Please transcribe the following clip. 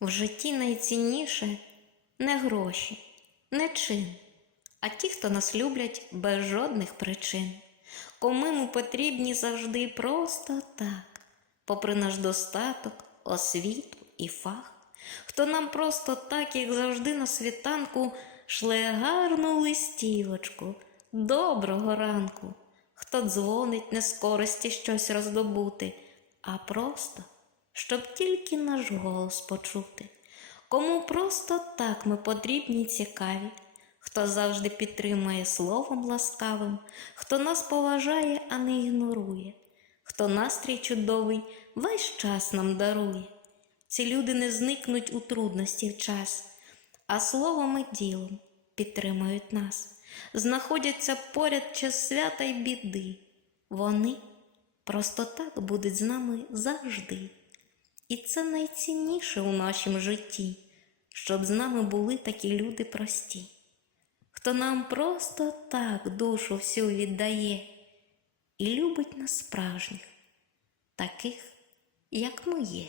В житті найцінніше не гроші, не чин, а ті, хто нас люблять без жодних причин, кому ми потрібні завжди просто так, попри наш достаток, освіту і фах, хто нам просто так, як завжди на світанку, шле гарну листівочку, доброго ранку, хто дзвонить не з щось роздобути, а просто, щоб тільки наш голос почути. Кому просто так ми потрібні цікаві, хто завжди підтримує словом ласкавим, хто нас поважає, а не ігнорує, хто настрій чудовий весь час нам дарує. Ці люди не зникнуть у трудності в час, а словом і ділом підтримують нас, знаходяться поряд час свята й біди. Вони просто так будуть з нами завжди. І це найцінніше у нашому житті, щоб з нами були такі люди прості, хто нам просто так душу всю віддає і любить нас справжніх, таких, як ми є.